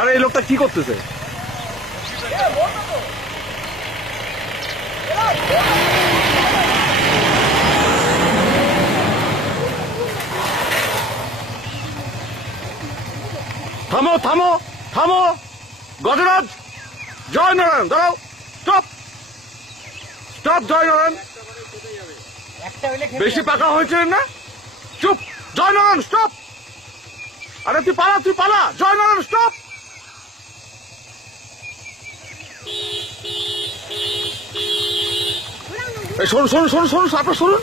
আরে এই লোকটা কি করতেছে? থামো থামো থামো, গজরাজ, জয় নারায়ণ, দাঁড়াও, স্টপ স্টপ, জয় নারায়ণ। বেশি পাকা হয়েছিলেন না? চুপ, জয় নারায়ণ, স্টপ। আরে তুই পালা, তুই পালা, জয় নারায়ণ, স্টপ। এই শুনুন শুনুন শুনুন শুনুন, আপনার শুনুন।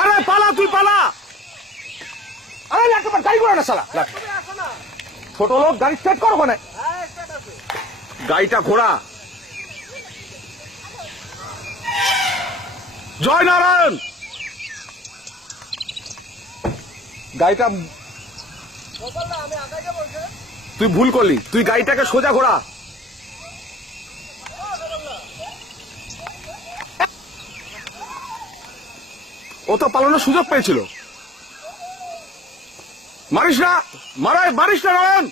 আরে পালা, তুই পালা। আরে একেবারে গাড়ি ঘোড়া না শালা, ছোট লোক, গাড়ি স্টার্ট করো মানে, গাড়িটা ঘোড়া। জয় নারায়ণ। গাড়িটা তুই ভুল করলি, তুই গাড়িটাকে সোজা ঘোড়া। ও তো পালানোর সুযোগ পেয়েছিল। মারিস না, মারিস না নারায়ণ।